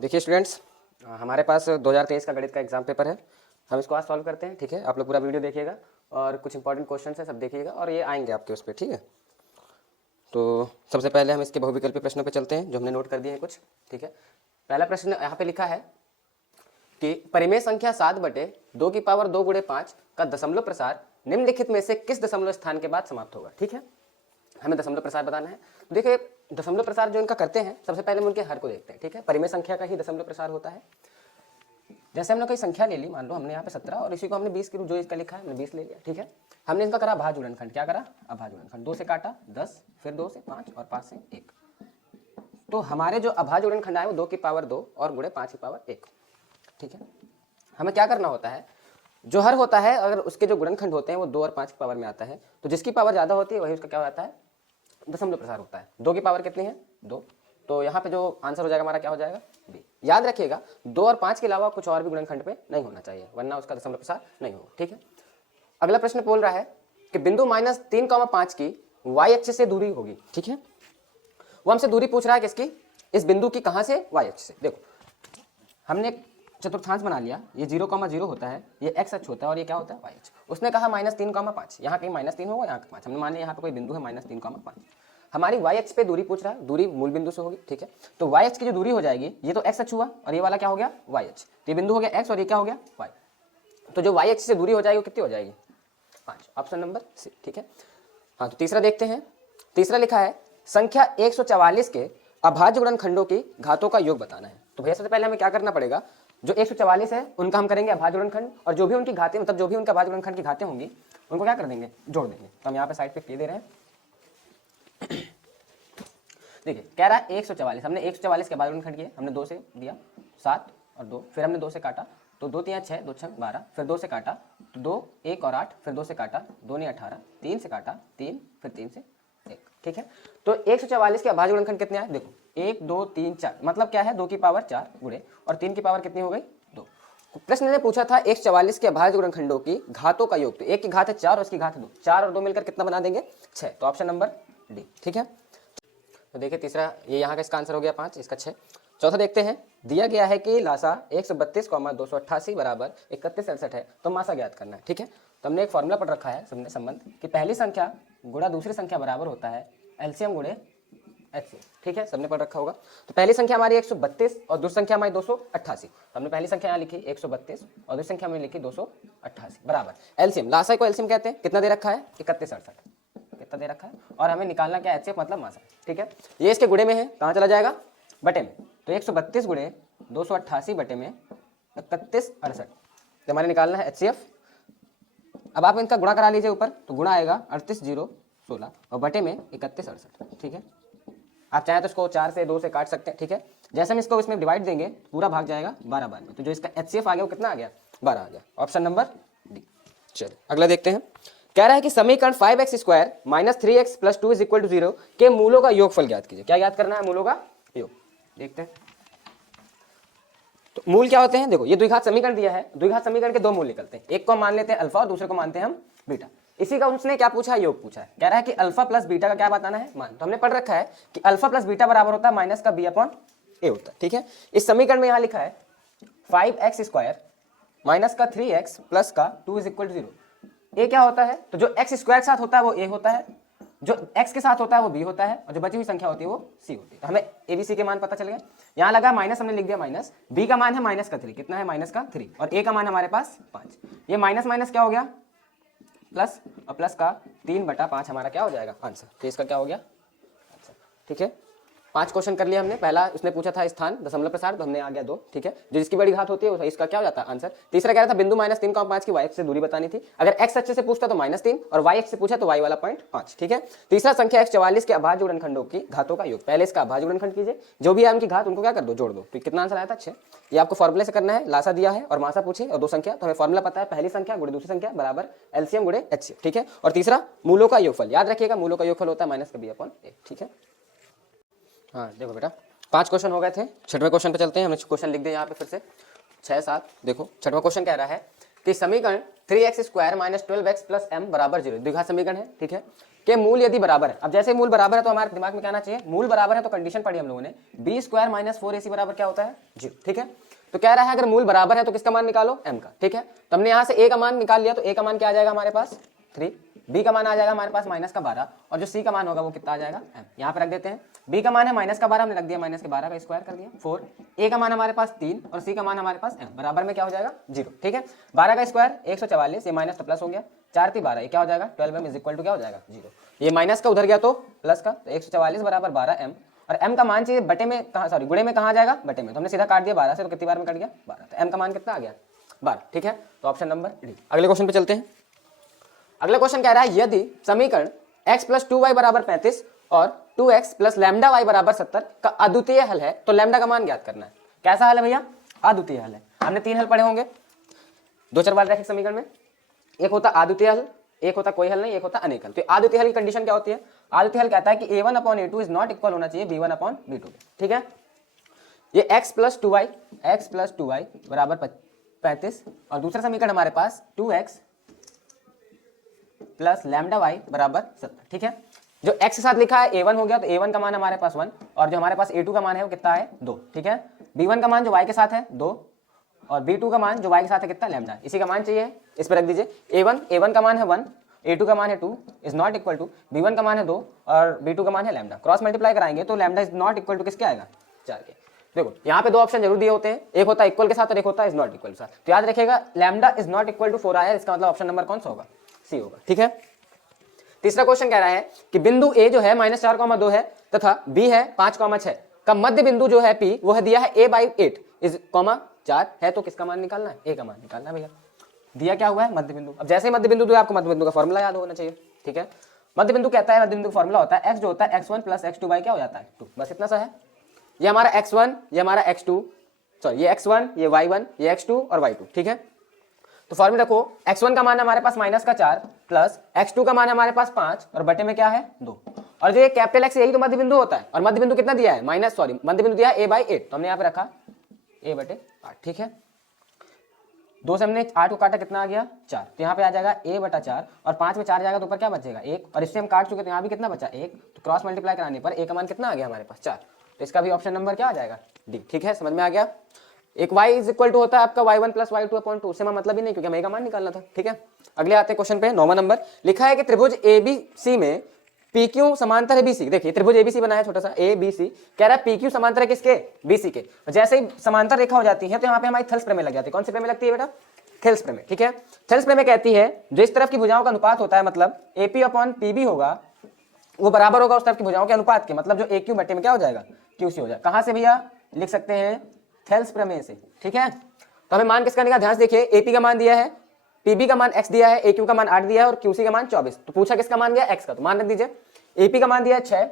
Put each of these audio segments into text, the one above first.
देखिए स्टूडेंट्स, हमारे पास 2023 का गणित का एग्जाम पेपर है। हम इसको आज सॉल्व करते हैं, ठीक है। आप लोग पूरा वीडियो देखिएगा और कुछ इंपॉर्टेंट क्वेश्चन है सब देखिएगा और ये आएंगे आपके उस पर, ठीक है। तो सबसे पहले हम इसके बहुविकल्पी प्रश्नों पे चलते हैं जो हमने नोट कर दिए हैं कुछ, ठीक है। पहला प्रश्न यहाँ पे लिखा है कि परिमेय संख्या 7/2 की पावर 2 गुणे 5 का दशमलव प्रसार निम्नलिखित में से किस दशमलव स्थान के बाद समाप्त होगा, ठीक है। हमें दशमलव प्रसार बताना है। तो देखिए दशमलव प्रसार जो इनका करते हैं, सबसे पहले हम उनके हर को देखते हैं, ठीक है। परिमेय संख्या का ही दशमलव प्रसार होता है। जैसे हमने कोई संख्या ले ली, मान लो हमने यहाँ पे 17 और इसी को हमने 20 के रूप जो इसका लिखा है हमने 20 ले लिया, ठीक है। हमने इनका करा अभाज्य गुणनखंड। क्या करा? अभाज्य गुणनखंड। 2 से काटा 10, फिर 2 से 5 और 5 से 1। तो हमारे जो अभाज्य गुणनखंड आए वो 2 की पावर 2 और गुणे 5 की पावर 1, ठीक है। हमें क्या करना होता है, जो हर होता है अगर उसके जो गुणनखंड होते हैं वो 2 और 5 की पावर में आता है, तो जिसकी पावर ज्यादा होती है वही उसका क्या होता है, दशमलव प्रसार होता है। 2 की पावर कितनी है? 2। तो यहाँ पे जो आंसर हो जाएगा हमारा क्या हो जाएगा? बी। याद रखिएगा 2 और 5 के अलावा कुछ और भी गुणनखंड पे नहीं होना चाहिए, वरना उसका दशमलव प्रसार नहीं होगा, ठीक है। अगला प्रश्न बोल रहा है कि बिंदु -3,5 की y अक्ष से दूरी होगी, ठीक है। वो हमसे दूरी पूछ रहा है किसकी? इस बिंदु की। कहां से? y अक्ष से। देखो हमने एक चतुर्थांश बना लिया, ये 0,0 होता है, ये x अक्ष होता है और ये क्या होता है? y अक्ष। उसने कहा -3,5, यहाँ कहीं -3 होगा, यहाँ 5। हमने मान लिया यहाँ पे कोई बिंदु है -3,5। हमारी y अक्ष पे दूरी पूछ रहा है, दूरी मूल बिंदु से होगी, ठीक है। तो y अक्ष की जो दूरी हो जाएगी, ये तो x अक्ष हुआ और ये वाला क्या हो गया? y अक्ष। तो ये बिंदु हो गया x और ये क्या हो गया? y। तो जो y अक्ष से दूरी हो जाएगी वो कितनी हो जाएगी? 5। ऑप्शन नंबर सी, ठीक है। हाँ, तो तीसरा देखते हैं। तीसरा लिखा है संख्या 144 के अभाज्य गुणनखंडों की घातों का योग बताना है। तो भैया सबसे पहले हमें क्या करना पड़ेगा, जो 144 है उनका हम करेंगे अभाज्य गुणनखंड, और जो भी उनकी घातें मतलब जो भी उनका अभाज्य गुणनखंड की घातें होंगी उनको क्या कर देंगे? जोड़ देंगे। तो हम यहाँ पे साइड पे दे रहे हैं। देखिए कह रहा है 144, हमने 144 के अभाज्य गुणनखंड किए, हमने 2 से दिया 7 और 2, फिर हमने 2 से काटा, तो 2 3 6, 2 6 12, फिर 2 से काटा तो 2 1 और 8, फिर 2 से काटा 2 ने 18, 3 से काटा 3, फिर 3 से 1, ठीक है। तो 144 के अभाज्य गुणनखंड कितने आए? देखो 1 2 3 4, मतलब क्या है? 2 की पावर 4 गुणे और 3 की पावर कितनी हो गई? 2। प्रश्न ने पूछा था 144 के अभाज्य गुणनखंडों की घातों का योग। तो एक की घात है 4 और इसकी घात है 2, 4 और 2 मिलकर कितना बना देंगे? 6। तो ऑप्शन नंबर डी, ठीक है। तो देखिए तीसरा, ये यहाँ का इसका आंसर हो गया 5, इसका 6। चौथा देखते हैं। दिया गया है कि लासा 132,288 बराबर 3168 है, तो मासा ज्ञात करना है, ठीक है। तो हमने एक फॉर्मूला पढ़ रखा है सबने संबंध कि पहली संख्या गुणा दूसरी संख्या बराबर होता है एलसीएम गुणे एचसीएफ, ठीक है, सबने पढ़ रखा होगा। तो पहली संख्या हमारी 132 और दूसरी संख्या हमारी 288। तो हमने पहली संख्या यहाँ लिखी 132 और दूसरी संख्या में लिखी 288 बराबर एलसीएम। लासा को एलसीएम कहते हैं। कितना दे रखा है? 3168 कितना दे रखा है, और हमें निकालना क्या? एचसीएफ मतलब मासा, ठीक है। ये इसके गुणे में है, कहाँ चला जाएगा? बटे में। तो 132 गुणे 288 बटे में 3168, तो हमारे निकालना है एचसीएफ। अब आप इनका गुणा करा लीजिए ऊपर, तो गुणा आएगा 38,016 और बटे में 3168, ठीक है। आप चाहे तो इसको 4 से 2 से काट सकते हैं, ठीक है। जैसे हम इसको इसमें डिवाइड देंगे पूरा भाग जाएगा 12 बार में, तो जो इसका एचसीएफ आ गया वो कितना आ गया? 12 आ गया। Option number D. चलिए अगला देखते हैं। कह रहा है कि समीकरण 5x² - 3x + 2 = 0 के मूलों का योगफल ज्ञात कीजिए। क्या ज्ञात करना है? मूलों का योग। देखते हैं तो मूल क्या होते हैं। देखो ये द्विघात समीकरण दिया है, द्विघात समीकरण के 2 मूल निकलते हैं, एक को हम मान लेते हैं अल्फा और दूसरे को मानते हैं हम बीटा। इसी का उसने क्या पूछा है? योग पूछा है। कह रहा है कि अल्फा प्लस बीटा का क्या बताना है? मान। तो हमने पढ़ रखा है कि अल्फा प्लस बीटा बराबर होता है माइनस का b/a होता है, ठीक है। इस समीकरण में यहाँ लिखा है 5x² माइनस का 3x प्लस का 2 = 0। ए क्या होता है? तो जो x स्क्वायर के साथ होता है वो a होता है, जो x के साथ होता है वो b होता है, और जो बची हुई संख्या होती है वो c होती है। तो हमें abc के मान पता चल गए। यहाँ लगा माइनस, हमने लिख दिया माइनस। b का मान है -3, कितना है? -3, और a का मान हमारे पास 5। ये माइनस माइनस क्या हो गया? प्लस, और प्लस का 3/5 हमारा क्या हो जाएगा? आंसर। तो इसका क्या हो गया? आंसर, ठीक है। 5 क्वेश्चन कर लिया हमने। पहला उसने पूछा था स्थान दशमलव प्रसार, तो हमने आ गया 2, ठीक है। जो जिसकी बड़ी घात होती है इसका क्या हो जाता है? आंसर। तीसरा कह रहा था बिंदु -3,5 की y अक्ष से दूरी बतानी थी। अगर x अक्ष से पूछता तो -3 और y अक्ष से पूछा तो y वाला पॉइंट 5, ठीक है। तीसरा संख्या 144 के अभाज्य गुणनखंडों की घातों का योग। पहले इसका अभाज्य गुणनखंड कीजिए, जो भी है उनकी घात उनको क्या कर दो? जोड़ दो। तो कितना आंसर आया था? 6। ये आपको फॉर्मूले से करना है। लासा दिया है और मासा पूछे और 2 संख्या, तो हमें फॉर्मूला पता है पहली संख्या गुणे दूसरी संख्या बराबर एलसीएम गुणे एचसीएफ, ठीक है। और तीसरा मूलों का योगफल। याद रखिएगा मूलों का योगफल होता है माइनस का b/a, ठीक है। हाँ देखो बेटा 5 क्वेश्चन हो गए थे। 6वें क्वेश्चन पे चलते हैं। हमने क्वेश्चन लिख दिए यहाँ पे फिर से 6 7। देखो 6वां क्वेश्चन कह रहा है कि कि समीकरण 3x square minus 12x plus m बराबर 0 द्विघात समीकरण है, ठीक है, के मूल यदि बराबर है। अब जैसे मूल बराबर है तो हमारे दिमाग में क्या आना चाहिए, मूल बराबर है तो कंडीशन पढ़ी हम लोगों ने, b स्क्वायर माइनस 4ac बराबर क्या होता है 0, ठीक है। तो कह रहा है अगर मूल बराबर है तो किसका मान निकालो, m का, ठीक है। तो हमने यहाँ से a का मान निकाल लिया, तो a का मान क्या आ जाएगा हमारे पास 3, b का मान आ जाएगा हमारे पास माइनस का 12 और जो c का मान होगा वो कितना आ जाएगा m। यहाँ पे रख देते हैं, b का मान है माइनस का 12, हमने रख दिया माइनस के 12 का स्क्वायर कर दिया 4, a का मान हमारे पास 3 और c का मान हमारे पास m, बराबर में क्या हो जाएगा 0, ठीक है। 12 का स्क्वायर 144, ये माइनस तो प्लस हो गया, 4 3 12, ये क्या हो जाएगा 12m इज इक्वल टू क्या हो जाएगा 0, ये माइनस का उधर गया तो प्लस का, तो 144 बराबर 12m और m का मान चाहिए बटे में कहाँ, सॉरी गुणे में कहाँ जाएगा, बटे में, तो हमने सीधा काट दिया 12 से, तो कितनी बार में कट गया 12, तो m का मान कितना आ गया 12, ठीक है। तो ऑप्शन नंबर डी। अगले क्वेश्चन पे चलते हैं। अगला क्वेश्चन कह रहा है यदि समीकरण x प्लस 2y बराबर 35 और 2x प्लस लैम्डा y बराबर 70 का अद्वितीय हल है तो लैम्डा का मान ज्ञात करना है। कैसा हल है भैया, अद्वितीय हल है। हमने 3 हल पढ़े होंगे दो चर रैखिक समीकरण में, एक होता अद्वितीय हल, एक होता कोई हल नहीं, एक होता अनेक हल। तो अद्वितीय हल की कंडीशन क्या होती है, अद्वितीय हल कहता है कि a1/a2 इज नॉट इक्वल होना चाहिए b1/b2, ठीक है। ये x प्लस 2y बराबर 35 और दूसरा समीकरण हमारे पास 2x प्लस लैम्डा y बराबर 70, ठीक है। जो x के साथ लिखा है a1 हो गया, तो a1 का मान हमारे पास 1 और जो हमारे पास a2 का मान है वो कितना है 2, ठीक है। b1 का मान जो y के साथ है 2 और b2 का मान जो y के साथ है कितना लैम्डा, इसी का मान चाहिए, इस पर रख दीजिए। a1 का मान है 1, a2 का मान है 2 is not equal to, b1 का मान है 2 और b2 का मान है लैम्डा, क्रॉस मल्टीप्लाई कराएंगे तो lambda is not equal to किसके आएगा 4 के। देखो यहाँ पे दो ऑप्शन जरूर दिए होते हैं, एक होता है इक्वल के साथ और एक होता है इज नॉट इक्वल के साथ। तो याद रखिएगा lambda is not equal to 4 आया, इसका मतलब ऑप्शन नंबर कौन सा होगा, सी होगा, ठीक है। तीसरा क्वेश्चन कह रहा है कि बिंदु ए जो है -4,2 है तथा बी है 5,6 का मध्य बिंदु जो है पी वो है दिया है a/8 इज 4 है, तो किसका मान निकालना है, ए का मान निकालना है भैया। दिया क्या हुआ है मध्य बिंदु, अब जैसे ही मध्य बिंदु, आपको मध्य बिंदु का फॉर्मूला याद होना चाहिए, ठीक है। मध्य बिंदु कहता है, मध्य बिंदु का फॉर्मूला होता है x जो होता है x1 प्लस x2 बाई क्या हो जाता है 2, बस इतना सा है। ये हमारा x1, ये हमारा x2, सॉरी ये x1, ये y1, ये x2 और y2, ठीक है। तो फॉर्मूला रखो, x1 का मान है हमारे पास -4 प्लस x2 का मान है हमारे पास 5 और बटे में क्या है 2, और जो ये कैपिटल X यही तो मध्य बिंदु होता है, और मध्य बिंदु कितना दिया है मध्य बिंदु दिया है a/8, तो हमने यहाँ पे रखा a/8, ठीक है। 2 से हमने 8 को काटा, कितना आ गया 4, तो यहाँ पे आ जाएगा a/4 और 5 में 4 जाएगा तो ऊपर क्या बचेगा 1, और इससे हम काट चुके तो यहाँ भी कितना बचा 1, तो क्रॉस मल्टीप्लाई कराने पर a का मान कितना आ गया हमारे पास 4, तो इसका भी ऑप्शन नंबर क्या आ जाएगा डी, ठीक है। समझ में आ गया। एक y इज इक्वल टू होता है आपका y1 प्लस y2/2, उससे मतलब ही नहीं क्योंकि हमें a का मान निकालना था, ठीक है। अगले आते हैं क्वेश्चन पे, 9वां नंबर। लिखा है कि त्रिभुज ABC में PQ समांतर है BC। देखिए त्रिभुज ABC बनाया छोटा सा ABC, कह रहा है PQ समांतर है किसके BC के। जैसे ही समांतर रेखा हो जाती है तो यहाँ पे हमारी थेल्स प्रमेय लग जाती है। कौन सी प्रमेय लगती है बेटा, थेल्स प्रमेय, ठीक है। थेल्स प्रमेय कहती है जो इस तरफ की भुजाओं का अनुपात होता है, मतलब AP/PB होगा, वो बराबर होगा उस तरफ की भुजाओं के अनुपात के, मतलब जो AQ बटे में क्या हो जाएगा QC हो जाएगा। कहां से भैया लिख सकते हैं, थेल्स प्रमेय से, ठीक है। तो हमें मान किसका निकालना, ध्यान से देखिए, AP का मान दिया है, PB का मान x दिया है, AQ का मान 8 दिया है और QC का मान 24, तो पूछा किसका मान दिया x का, तो मान रख दीजिए। AP का मान दिया है 6,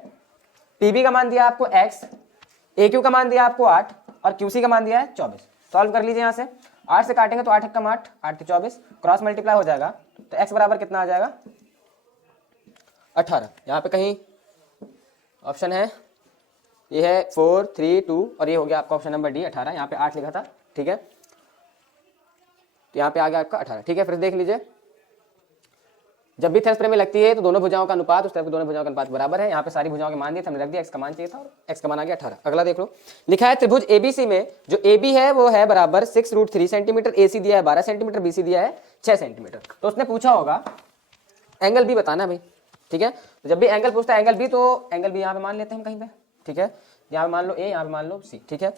PB का मान दिया आपको x, AQ का मान दिया आपको 8 और QC का मान दिया है 24। सॉल्व कर लीजिए, यहाँ से 8 से काटेंगे तो 8 × 8 8 × 24, क्रॉस मल्टीप्लाई हो जाएगा तो x बराबर कितना आ जाएगा 18। यहाँ पे कहीं ऑप्शन है, ये है 4 3 2 और ये हो गया आपका ऑप्शन नंबर डी 18, यहाँ पे 8 लिखा था, ठीक है। तो यहाँ पे आ गया आपका 18, ठीक है। फिर देख लीजिए, जब भी थेल्स प्रमेय लगती है तो दोनों भुजाओं का अनुपात उस तरफ की दोनों भुजाओं का अनुपात बराबर है। यहाँ पे सारी भुजाओं के मान दिए थे, हमने रख दिया, x का मान चाहिए था और x का मान आ गया 18। अगला देख लो, लिखा है त्रिभुज ABC में जो AB है वो है बराबर 6√3 सेंटीमीटर, AC दिया है 12 सेंटीमीटर, BC दिया है 6 सेंटीमीटर। तो उसने पूछा होगा एंगल B बताना भाई, ठीक है। तो जब भी एंगल पूछता है एंगल B, तो एंगल B यहाँ पे मान लेते हैं हम कहीं पे, ठीक है। यहाँ पे मान लो A, यहाँ पे मान लो C, ठीक है।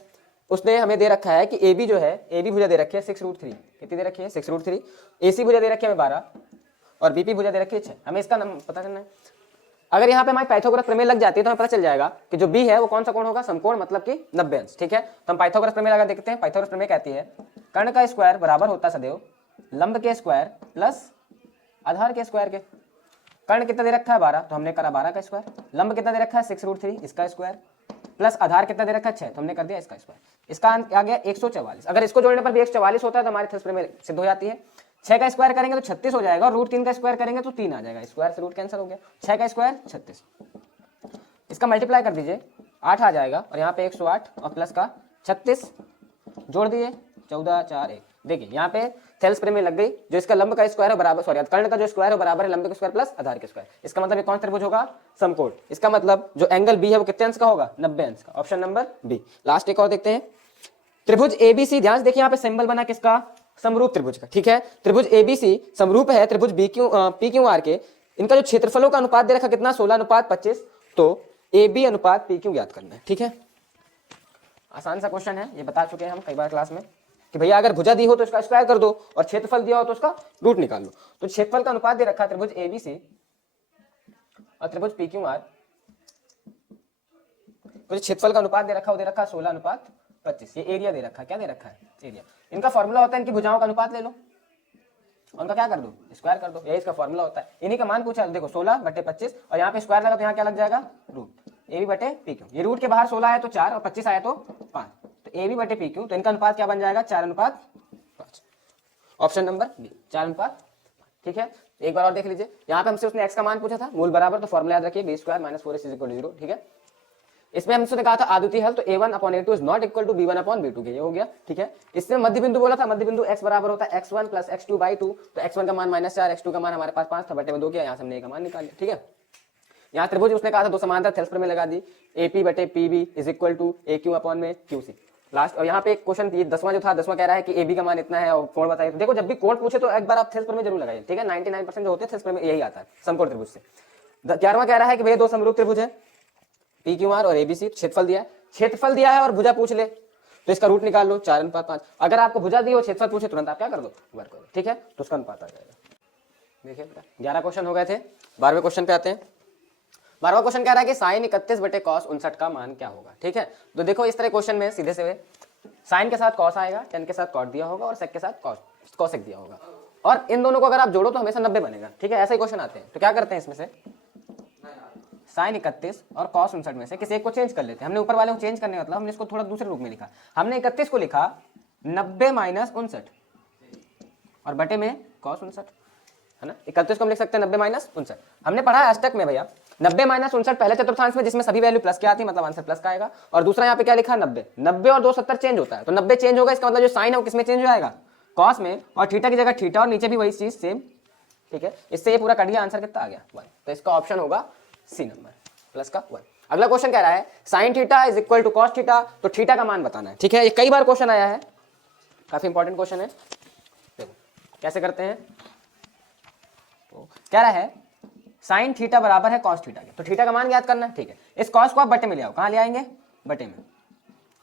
उसने हमें दे रखा है कि AB जो है, AB भुजा दे रखी है 6√3, कितनी दे रखी है 6√3, AC भुजा दे रखी है हमें 12 और BP भुजा दे रखी है 6। हमें इसका नाम पता करना है। अगर यहाँ पे हमारी पाइथागोरस प्रमेय लग जाती है तो हमें पता चल जाएगा कि जो B है वो कौन सा कोण होगा, समकोण, मतलब कि 90 अंश, ठीक है। तो हम पाइथागोरस प्रमेय लगा देखते हैं। पाइथागोरस प्रमेय कहती है कर्ण का स्क्वायर बराबर होता है सदैव लंब के स्क्वायर प्लस आधार के स्क्वायर के। कर्ण कितना दे रखा है 12, तो हमने करा 12 का स्क्वायर, लंब कितना दे रखा है 6√3 इसका स्क्वायर, प्लस आधार कितना दे रखा है 6, तो हमने कर दिया इसका स्क्वायर। इसका आ गया 144। अगर इसको जोड़ने पर भी 144 होता है तो हमारे थेल्स प्रमेय सिद्ध हो जाती है। 6 का स्क्वायर करेंगे तो 36 हो जाएगा और √3 का स्क्वायर करेंगे तो 3 आ जाएगा, स्क्वायर से रूट कैंसिल हो गया, 6 का स्क्वायर 36, इसका मल्टीप्लाई कर दीजिए 8 आ जाएगा और यहाँ पे 108 और प्लस का 36 जोड़ दिए 14 4 1, देखिए यहाँ पे थेल्स प्रमेय लग गई, जो इसका लंब का स्क्वायर है बराबर, सॉरी कर्ण का जो स्क्वायर है बराबर है लंब का स्क्वायर प्लस आधार के स्क्वायर। इसका मतलब ये कौन सा त्रिभुज होगा? समकोण। इसका मतलब जो एंगल बी है वो कितने अंश का होगा? 90 अंश का। Option number B. लास्ट एक और देखते हैं, त्रिभुज एबीसी, ध्यान से देखिए यहाँ पे सिंबल बना किसका? समरूप त्रिभुज का। ठीक है, त्रिभुज एबीसी समरूप है त्रिभुज पी क्यू आर के। इनका जो क्षेत्रफलों का अनुपात दे रखा कितना? 16:25। तो ए बी अनुपात पी क्यू ज्ञात करना है। ठीक है, आसान सा क्वेश्चन है, ये बता चुके हैं हम कई बार क्लास में कि भैया अगर भुजा दी हो तो इसका स्क्वायर कर दो और क्षेत्रफल दिया हो तो उसका रूट निकाल लो। तो क्षेत्रफल का अनुपात दे रखा है त्रिभुज एबीसी और त्रिभुज पी क्यू आर, तो क्षेत्रफल का अनुपात दे रखा, वो दे रखा 16:25। ये एरिया दे रखा, क्या दे रखा है? एरिया। इनका फॉर्मूला होता है इनकी भुजाओं का अनुपात ले लो, उनका क्या कर दो? स्क्वायर कर दो, यही इसका फॉर्मूला होता है। इन्हीं का मान पूछा, देखो 16/25 और यहाँ पे स्क्वायर लगा तो यहाँ क्या लग जाएगा? रूट ए बी बटे पी क्यू। ये रूट के बाहर 16 है तो 4 और 25 आया तो 5, तो ए बी बटे पी क्यू। तो इनका अनुपात क्या बन जाएगा? 4:5। Option number B, 4:5। ठीक है, एक बार और देख लीजिए, यहाँ पे हमसे उसने x का मान पूछा था, मूल बराबर, तो फॉर्मूला याद रखिए b² - 4ac = 0। ठीक है, इसमें हमसे कहा था आद्वितीय हल, तो a1/a2 is not equal to b1/b2 के, ये हो गया। ठीक है, इसमें मध्य बिंदु बोला था, मध्य बिंदु x बराबर होता है x1 + x2/2। तो x1 का मान -4, x2 का मान हमारे पास 5 था, बटे में 2 किया, यहाँ से हमने a का मान निकाल लिया। ठीक है, यहाँ त्रिभुज उसने कहा था दो समांतर थेल्स प्रमेय लगा दी, AP/PB = AQ/QC। लास्ट, और यहाँ पे एक क्वेश्चन 10वां जो था, 10वां कह रहा है कि AB का मान इतना है और कोण बताइए। तो देखो जब भी कोण पूछे तो एक बार आप थेल्स प्रमेय जरूर लगाइए। ठीक है, 99% जो होते हैं थेल्स प्रमेय यही आता है समकोण त्रिभुज से। 11वां कह रहा है कि भैया दो समरूप त्रिभुज है PQR और ABC, क्षेत्रफल दिया है और भुजा पूछ ले तो इसका रूट निकाल लो, 4:5। अगर आपको भुजा दी हो, क्षेत्रफल पूछे, तुरंत आप क्या कर दो? वर्क करो। ठीक है, तो उसका अनुपात आ जाएगा। देखिए 11 क्वेश्चन हो गए थे। 12वें क्वेश्चन पे आते हैं। 12वां क्वेश्चन कह रहा है कि sin 31/cos 59 का मान क्या होगा। ठीक है, तो देखो इस तरह क्वेश्चन में सीधे से साइन के साथ कॉस आएगा, टेन के साथ कॉट दिया होगा और सेक के साथ कॉसेक दिया होगा, और इन दोनों को अगर आप जोड़ो तो हमेशा 90 बनेगा। ठीक है, ऐसे ही क्वेश्चन आते हैं। तो क्या करते हैं, इसमें से sin 31 और cos 59 में से किसी एक को चेंज कर लेते हैं। हमने ऊपर वाले को चेंज करने मतलब हमने इसको थोड़ा दूसरे रूप में लिखा। हमने 31 को लिखा 90 - 59 और बटे में cos 59, है ना। 31 को हम लिख सकते हैं 90 - 59। हमने पढ़ा है अष्टक में भैया 90 - 59 पहले चतुर्थांश में, जिसमें सभी वैल्यू प्लस के आती है, मतलब आंसर प्लस का आएगा। और दूसरा यहाँ पे क्या लिखा? 90 और 2 70 चेंज होता है, तो 90 चेंज होगा, इसका मतलब जो साइन है वो किसमें चेंज हो जाएगा? कॉस में, और थीटा की जगह थीटा, और नीचे भी वही चीज सेम। ठीक है, इससे ये पूरा कट गया, आंसर कितना आ गया? 1। तो इसका ऑप्शन होगा सी नंबर, प्लस का 1। अगला क्वेश्चन कह रहा है साइन थीटा = कॉस थीटा, तो थीटा का मान बताना है। ठीक है, ये कई बार क्वेश्चन आया है, काफी इंपॉर्टेंट क्वेश्चन है। देखो कैसे करते हैं, तो कह रहा है साइन थीटा बराबर है कॉस थीटा के, तो थीटा का मान ज्ञात करना है। ठीक है, इस कॉस को आप बटे में ले आओ, कहां ले आएंगे? बटे में।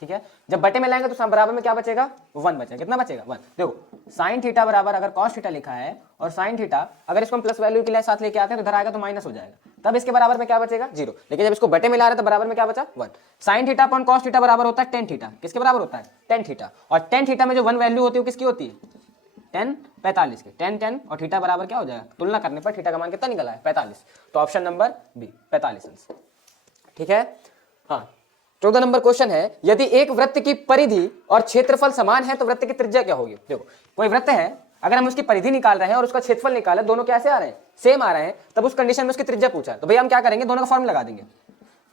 ठीक है, जब बटे में लाएंगे तो बराबर में क्या बचेगा? 1 बचेगा। कितना बचेगा? 1। देखो साइन थीटा बराबर, अगर कॉस थीटा लिखा है और साइन थीटा अगर इसको हम प्लस वैल्यू के लिए साथ लेके आते हैं तो इधर आएगा तो माइनस हो जाएगा, तब इसके बराबर में क्या बचेगा? 0। लेकिन जब इसको बटे में ला रहे तो बराबर में क्या बचा? 1। Sine theta upon cos theta बराबर होता है टेन थीटा। किसके बराबर होता है? Tan theta. और टेन थीटा में जो 1 वैल्यू होती है वो किसकी होती है? 10 45 के। 10 और थीटा बराबर क्या हो जाएगा? तुलना करने पर थीटा का मान कितना निकला है? 45। तो ऑप्शन नंबर बी, 45 अंश। ठीक है, हाँ। 14 नंबर क्वेश्चन है, यदि एक वृत्त की परिधि और क्षेत्रफल समान है तो वृत्त की त्रिज्या क्या होगी? देखो कोई वृत्त है, अगर हम उसकी परिधि निकाल रहे हैं और उसका क्षेत्रफल निकाले, दोनों कैसे आ रहे हैं? सेम आ रहे हैं, तब उस कंडीशन में उसकी त्रिज्या पूछा है, तो भैया हम क्या करेंगे? दोनों का फॉर्मूला लगा देंगे।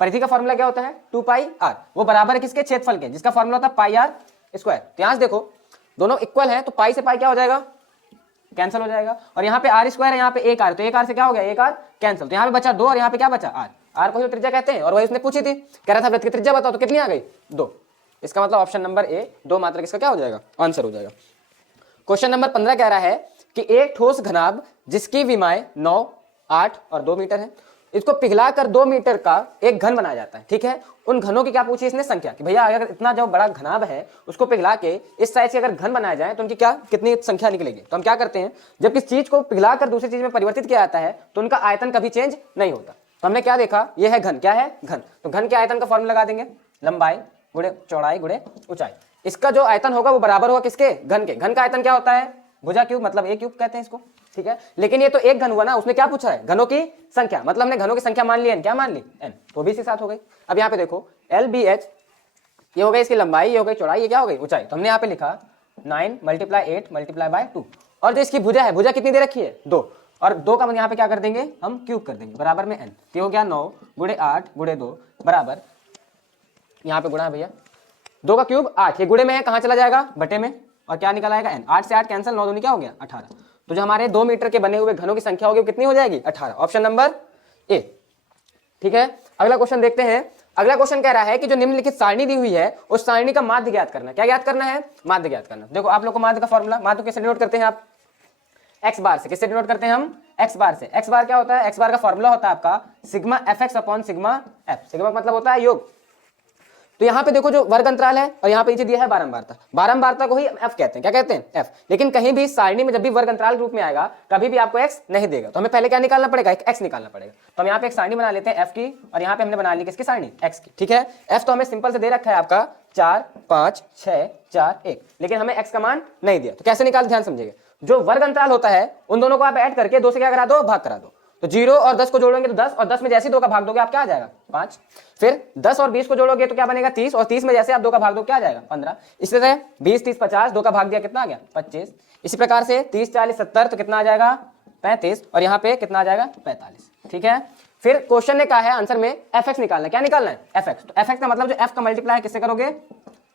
परिधि का फॉर्मूला क्या होता है? 2πr, वो बराबर है किसके? क्षेत्रफल के, जिसका फॉर्मूला होता है πr²। तो यहां से देखो दोनों इक्वल है, तो पाई से पाई क्या हो जाएगा? कैंसिल हो जाएगा। और यहाँ पे r² है, यहाँ पे 1r, तो 1r से क्या हो गया? 1r cancel. तो यहाँ पे बचा 2 और यहाँ पे क्या बचा? r को जो त्रिज्या कहते हैं, और वही उसने पूछी थी, कह रहा था वृत्त की त्रिज्या बताओ, तो कितनी आ गई? 2। इसका मतलब ऑप्शन नंबर ए 2 मात्रक इसका क्या हो जाएगा? आंसर हो जाएगा। क्वेश्चन नंबर 15 कह रहा है कि एक ठोस घनाभ जिसकी विमाएं 9, 8 और 2 मीटर है, इसको पिघलाकर 2 मीटर का एक घन बनाया जाता है। ठीक है, उन घनों की क्या पूछी इसने? संख्या, कि भैया अगर इतना जो बड़ा घनाभ है उसको पिघला के इस साइज के अगर घन बनाया जाए तो उनकी क्या कितनी संख्या निकलेगी? तो हम क्या करते हैं, जब किसी चीज को पिघलाकर दूसरी चीज में परिवर्तित किया जाता है तो उनका आयतन कभी चेंज नहीं होता। तो हमने क्या देखा? ये है घन। क्या है? घन। तो घन के आयतन का फॉर्मूला लगा देंगे, लंबाई गुणे चौड़ाई गुणे ऊंचाई। इसका जो आयतन होगा वो बराबर होगा किसके? घन के। घन का आयतन क्या होता है? भुजा क्यूब, मतलब a क्यूब कहते हैं इसको। ठीक है, लेकिन ये तो एक घन हुआ ना, उसने क्या पूछा है? घनों की संख्या, मतलब हमने घनों की संख्या मान ली n। क्या मान ली? n। तो भी इसी साथ हो गई। अब यहाँ पे देखो LBH, ये हो गई इसकी लंबाई, ये हो गई चौड़ाई, ये क्या हो गई? ऊंचाई। तो हमने यहाँ पे लिखा 9 × 8 × 2। और जो इसकी भुजा है, भुजा कितनी दे रखी है? 2। और 2 का यहाँ पे क्या कर देंगे? हम क्यूब कर देंगे, बराबर में n। ये हो गया 9 × 8 × 2 बराबर, यहाँ पे गुणा है भैया, 2 का क्यूब 8, ये गुणे में है, कहाँ चला जाएगा? बटे में। और क्या निकल आएगा n। 8 से 8 कैंसिल, 9 दूनी क्या हो गया 18। तो जो हमारे 2 मीटर के बने हुए घनों की संख्या होगी वो कितनी हो जाएगी 18। Option number A. ठीक है, अगला क्वेश्चन देखते हैं। अगला क्वेश्चन कह रहा है कि जो निम्नलिखित सारणी दी हुई है उस सारणी का माध्य ज्ञात करना। क्या ज्ञात करना है? माध्य ज्ञात करना। देखो आप लोग को माध्य का फॉर्मूला, माध्य कैसे डिनोट करते हैं आप? एक्स बार से। किससे डिनोट करते हैं हम? एक्स बार से। एक्स बार क्या होता है? एक्स बार का फॉर्मूला होता है आपका sigma F X upon sigma F. Sigma मतलब होता है योग। तो यहाँ पे देखो जो वर्ग अंतराल है और यहाँ पे नीचे दिया है बारंबारता। बारंबारता को ही एफ कहते हैं। क्या कहते हैं? एफ। लेकिन कहीं भी सारणी में जब भी वर्ग अंतराल रूप में आएगा कभी भी आपको एक्स नहीं देगा, तो हमें पहले क्या निकालना पड़ेगा? एक एक्स निकालना पड़ेगा। तो हम यहाँ पे एक सारणी बना लेते हैं एफ की, और यहाँ पे हमने बना ली किसकी सारणी? एक्स की। ठीक है, एफ तो हमें सिंपल से दे रखा है आपका 4 5 6 4 1, लेकिन हमें एक्स का मान नहीं दिया। तो कैसे निकाल, ध्यान समझिएगा। जो वर्ग अंतराल होता है उन दोनों को आप ऐड करके 2 से क्या करा दो? भाग करा दो। तो 0 और 10 को जोड़ोगे तो 10, और 10 में जैसे 2 का भाग दोगे आप क्या आ जाएगा? 5। फिर 10 और 20 को जोड़ोगे तो क्या बनेगा? 30, और 30 में जैसे आप 2 का भाग दो क्या आ जाएगा? 15। इसी तरह 20 30 50, 2 का भाग दिया कितना आ गया? 25। इसी प्रकार से 30 40 70 तो कितना आ जाएगा? 35, और यहाँ पे कितना आ जाएगा? 45। ठीक है, फिर क्वेश्चन ने कहा है आंसर में एफ एक्स निकालना। क्या निकालना है? F x. तो एफ एक्स का मतलब जो एफ का मल्टीप्लाई किससे करोगे?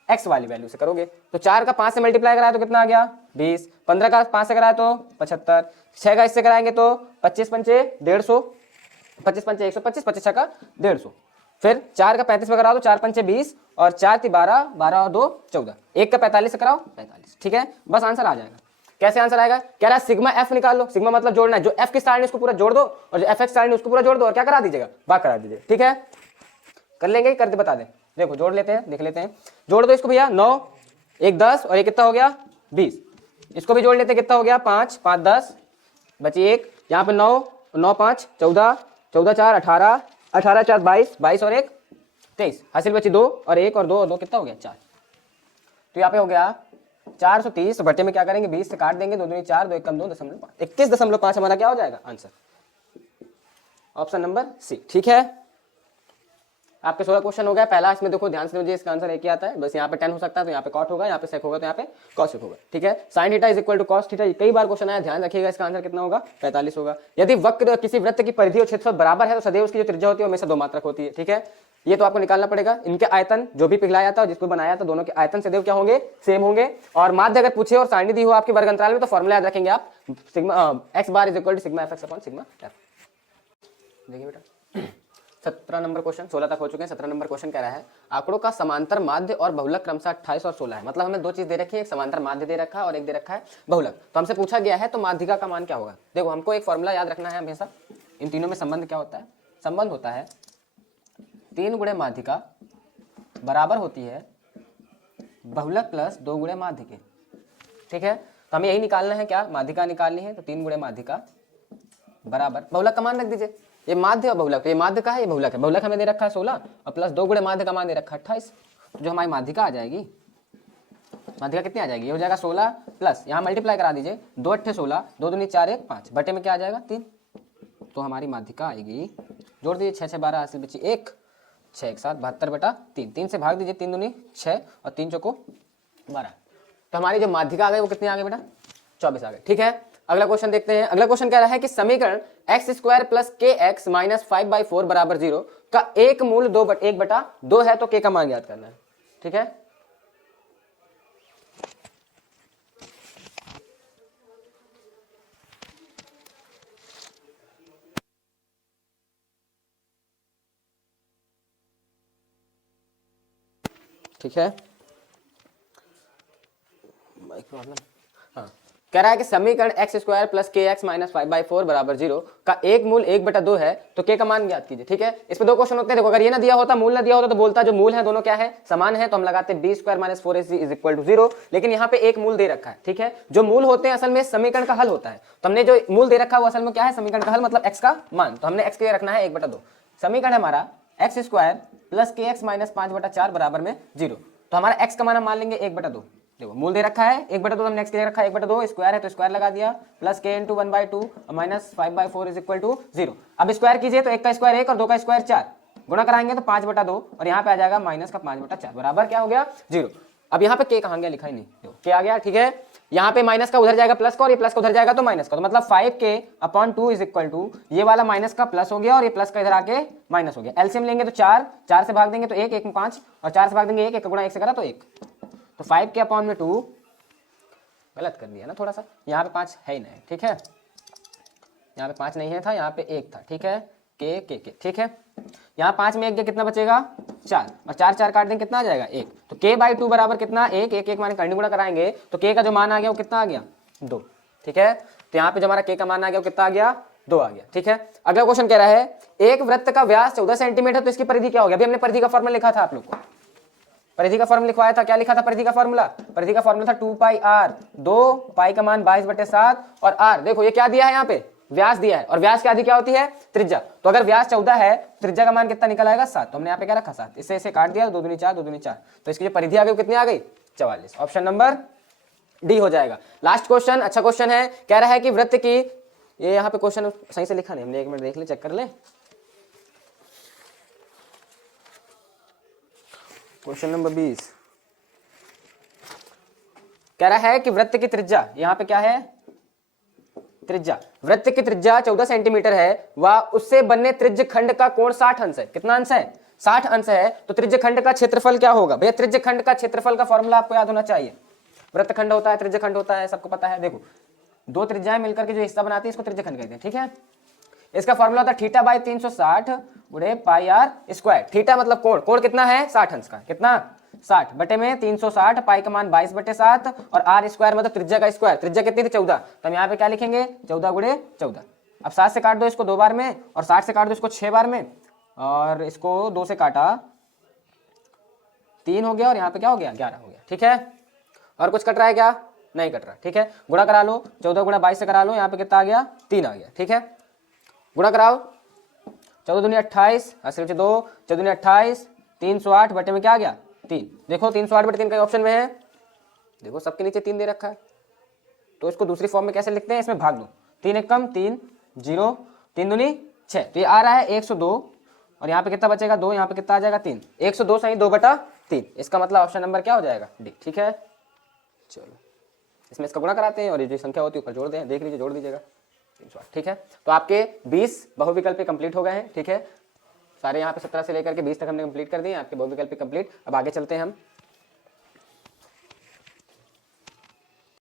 एक्स वाली वैल्यू से करोगे। तो 4 का 5 से मल्टीप्लाई कराया तो कितना आ गया? 20। 15 का 5 से कराया तो 75। 6 का इससे कराएंगे तो 25 पंचे 150, 25 पंचे 125, 25 6 का 150। फिर 4 का 35 में कराओ तो 4 पंचे 20, और 4 3 12, 12 और 2 14। 1 का 45 से कराओ 45। ठीक है, बस आंसर आ जाएगा। कैसे आंसर आएगा? कह रहा है सिग्मा एफ निकाल लो। सिग्मा मतलब जोड़ना है। जो एफ की सारणी उसको पूरा जोड़ दो, और जो एफ एक्स सारणी उसको पूरा जोड़ दो, और क्या करा दीजिएगा? भाग करा दीजिए। ठीक है, कर लेंगे? कर दे, बता दें। देखो जोड़ लेते हैं, देख लेते हैं। जोड़ दो इसको भैया। 9 1 10, और ये कितना हो गया? 20। इसको भी जोड़ लेते हैं, कितना हो गया? 5 5 10, बची 1। यहाँ पे 9 9 5 14, 14 4 18, 18 4 22, 22 और 1 23। हासिल बची 2 और 1 और 2 और 2 कितना हो गया? 4। तो यहाँ पे हो गया 430। बटे में क्या करेंगे? 20 से काट देंगे। 2 दूनी 4, 2 1 कम 2 दशमलव 21.5 हमारा क्या हो जाएगा? Answer option number C. ठीक है, आपके 16 क्वेश्चन हो गया। पहला इसमें देखो ध्यान से मुझे इसका आंसर एक ही आता है, बस यहाँ पे 10 हो सकता है तो यहाँ पे कॉट होगा, यहाँ पे सेक होगा तो यहाँ पे कॉसेक होगा। ठीक है, sine theta is equal to cos theta. कई बार क्वेश्चन आया, ध्यान रखिएगा। इसका आंसर कितना होगा? 45 होगा। यदि वक्र किसी वृत्त की परिधि और क्षेत्रफल बराबर है तो सदैव उसकी जो त्रिज्या होती है हमेशा 2 मात्रक होती है। ठीक है, ये तो आपको निकालना पड़ेगा। इनके आयतन जो भी पिघलाया था और जिसको बनाया था, दोनों के आयतन सदैव क्या होंगे? सेम होंगे। और माध्य अगर पूछे और सारणी दी हो आपके वर्ग अंतराल में तो फॉर्मूला याद रखेंगे आप, sigma X bar is equal to sigma F X upon sigma F. देखिए बेटा 17 नंबर क्वेश्चन, 16 तक हो चुके हैं। 17 नंबर क्वेश्चन कह रहा है आंकड़ों का समांतर माध्य और बहुलक क्रमशः 28 और 16 है। मतलब हमें 2 चीज दे रखी है, एक समांतर माध्य दे रखा है और एक दे रखा है बहुलक। तो हमसे पूछा गया है तो माध्यिका का मान क्या होगा? देखो हमको एक फॉर्मूला याद रखना है हमेशा। इन तीनों में संबंध क्या होता है? संबंध होता है 3 गुणे माध्यिका बराबर होती है बहुलक प्लस 2 गुणे माध्य के। ठीक है, तो हमें यही निकालना है। क्या? माध्यिका निकालनी है। तो 3 गुणे माध्यिका बराबर बहुलक का मान रख दीजिए। ये माध्य और बहुलक, तो ये माध्य का है, ये बहुलक है। बहुलक हमें दे रखा है 16 और प्लस 2 गुणे माध्य का मान दे रखा है 28। तो जो हमारी माध्यिका आ जाएगी, माध्यिका कितनी आ जाएगी? ये हो जाएगा 16 प्लस यहाँ मल्टीप्लाई करा दीजिए 2 8 16, 2 दूनी 4 1 5, बटे में क्या आ जाएगा? 3। तो हमारी माध्यिका आएगी, जोड़ दीजिए 6 6 12, हासिल बची 1, 6 1 7 72 बटा 3। 3 से भाग दीजिए, 3 दूनी 6 और 3 चौको 12। तो हमारी जो माध्यिका आ गई वो कितनी आ गई बेटा? 24 आ गई। ठीक है, अगला क्वेश्चन देखते हैं। अगला क्वेश्चन कह रहा है कि समीकरण एक्स स्क्वायर प्लस के एक्स माइनस 5/4 बराबर 0 का एक मूल 1/2 है तो के का मान ज्ञात करना है। ठीक है, ठीक है, प्रॉब्लम। हाँ, कह रहा है कि समीकरण एक्स स्क्वायर प्लस के एक्स माइनस 5/4 बराबर 0 का एक मूल 1/2 है तो के का मान ज्ञात कीजिए। ठीक है, इसमें 2 क्वेश्चन होते हैं। देखो अगर ये ना दिया होता, मूल ना दिया होता तो बोलता जो मूल है दोनों क्या है? समान है। तो हम लगाते B square minus 4ac is equal to 0। लेकिन यहाँ पे एक मूल दे रखा है। ठीक है, जो मूल होते हैं असल में समीकरण का हल होता है। तो हमने जो मूल दे रखा है वो असल में क्या है? समीकरण का हल, मतलब एक्स का मान। तो हमने एक्स के लिए रखना है 1/2। समीकरण हमारा एक्स स्क्वायर प्लस के एक्स माइनस 5/4 बराबर में 0। तो हमारा एक्स का मान हम मान लेंगे 1/2। देखो मूल दे रखा है 1/2, हमने एक्स के लिए रखा है 1/2, स्क्वायर है तो स्क्वायर लगा दिया, प्लस के into 1/2 minus 5/4 is equal to 0। अब स्क्वायर कीजिए तो 1 का स्क्वायर 1 और 2 का स्क्वायर 4, गुणा कराएंगे तो 5/2 और यहाँ पे आ जाएगा माइनस का 5/4 बराबर क्या हो गया? 0। अब यहाँ पे के कहाँ गया? लिखा ही नहीं, के आ गया। ठीक है, यहाँ पे माइनस का उधर जाएगा प्लस का और ये प्लस का उधर जाएगा तो माइनस का, तो मतलब 5k/2 इज इक्वल टू ये वाला माइनस का प्लस हो गया और ये प्लस का इधर आके माइनस हो गया। एलसीएम लेंगे तो 4 से भाग देंगे तो 1 1 में 5 और 4 से भाग देंगे 1 1 गुणा 1 से करा तो 1, तो 5k/2 गलत कर दिया ना थोड़ा सा, यहाँ पे 5 है ही नहीं, ठीक है, यहाँ पे 5 नहीं है था, यहाँ पे 1 था, ठीक है, के ठीक है, यहाँ 5 में 1 गया, कितना बचेगा 4, और 4 4 काट देंगे, कितना आ जाएगा 1, तो k/2 बराबर कितना 1 1 1 माने करंट गुणा कराएंगे तो k का जो मान आ गया वो कितना आ गया 2, ठीक है, तो यहाँ पे जो हमारा k का मान आ गया वो कितना आ गया 2 आ गया, ठीक है। अगला क्वेश्चन कह रहा है एक वृत्त का व्यास 14 सेंटीमीटर, तो इसकी परिधि क्या हो गया, अभी हमने परिधि का फॉर्मूला लिखा था, आप लोग को परिधि का फॉर्मूला लिखवाया था, क्या लिखा था परिधि का फॉर्मूला, परिधि का फॉर्मूला था 2πr, 2 पाई का मान 22/7 और r, देखो ये क्या दिया है यहाँ पे व्यास दिया है, और व्यास की आधी क्या होती है त्रिज्या, तो अगर व्यास 14 है त्रिज्या का मान कितना निकल आएगा 7, तो हमने यहाँ पे क्या रखा 7, इससे इसे काट दिया 2 दूनी 4 2 दूनी 4, तो इसकी जो परिधि आ गई कितनी आ गई 44, ऑप्शन नंबर डी हो जाएगा। लास्ट क्वेश्चन, अच्छा क्वेश्चन है, कह रहा है कि वृत्त की, ये यहाँ पे क्वेश्चन सही से लिखा नहीं हमने, 1 मिनट देख ले, चेक कर ले, क्वेश्चन नंबर 20 कह रहा है कि वृत्त की त्रिज्या, यहाँ पे क्या है त्रिज्या, वृत्त की त्रिज्या 14 सेंटीमीटर है, वह उससे बनने त्रिज्य खंड का कोण 60 अंश है, कितना अंश है 60 अंश है, तो त्रिज्य खंड का क्षेत्रफल क्या होगा भैया, त्रिज्य खंड का क्षेत्रफल का फॉर्मूला आपको याद होना चाहिए, वृत्त खंड होता है त्रिज्य खंड होता है, सबको पता है, देखो 2 त्रिज्याएं मिलकर के जो हिस्सा बनाती है इसको त्रिज्य खंड कहते हैं, ठीक है, इसका फॉर्मूला होता है θ/360 गुणे πr², थीटा मतलब कोण, कोण कितना है 60 अंश का, कितना 60 बटे में 360, पाई का मान 22/7 और r² मतलब त्रिज्या का स्क्वायर, त्रिज्या कितनी थी 14, तो हम यहाँ पे क्या लिखेंगे 14 गुणे 14, अब 7 से काट दो इसको 2 बार में, और 60 से काट दो इसको 6 बार में, और इसको 2 से काटा 3 हो गया, और यहाँ पे क्या हो गया 11 हो गया, ठीक है, और कुछ कट रहा है क्या, नहीं कट रहा, ठीक है, गुणा करा लो 14 गुणा 22 से करा लो, यहाँ पे कितना आ गया 3 आ गया, ठीक है, गुणा कराओ 14 दूनी 28, 2 14 दूनी 28, 308 बटे में क्या आ गया 3, देखो 308 बटे 3 का ऑप्शन में है, देखो सबके नीचे 3 दे रखा है, तो इसको दूसरी फॉर्म में कैसे लिखते हैं, इसमें भाग दो, 3 एक कम 3 0 3 दूनी 6, तो ये आ रहा है 102, और यहाँ पे कितना बचेगा 2, यहाँ पे कितना आ जाएगा 3, 102 सही 2/3, इसका मतलब ऑप्शन नंबर क्या हो जाएगा डी, ठीक है। चलो इसमें इसका गुणा कराते हैं, और ये जो संख्या होती है ऊपर जोड़ दें, देख लीजिए जोड़ दीजिएगा, ठीक है, तो आपके 20 बहुविकल्पी कंप्लीट हो गए हैं, ठीक है, सारे यहाँ पे 17 से लेकर के 20 तक हमने कंप्लीट कर दिए आपके बहुविकल्पी कंप्लीट। अब आगे चलते हैं हम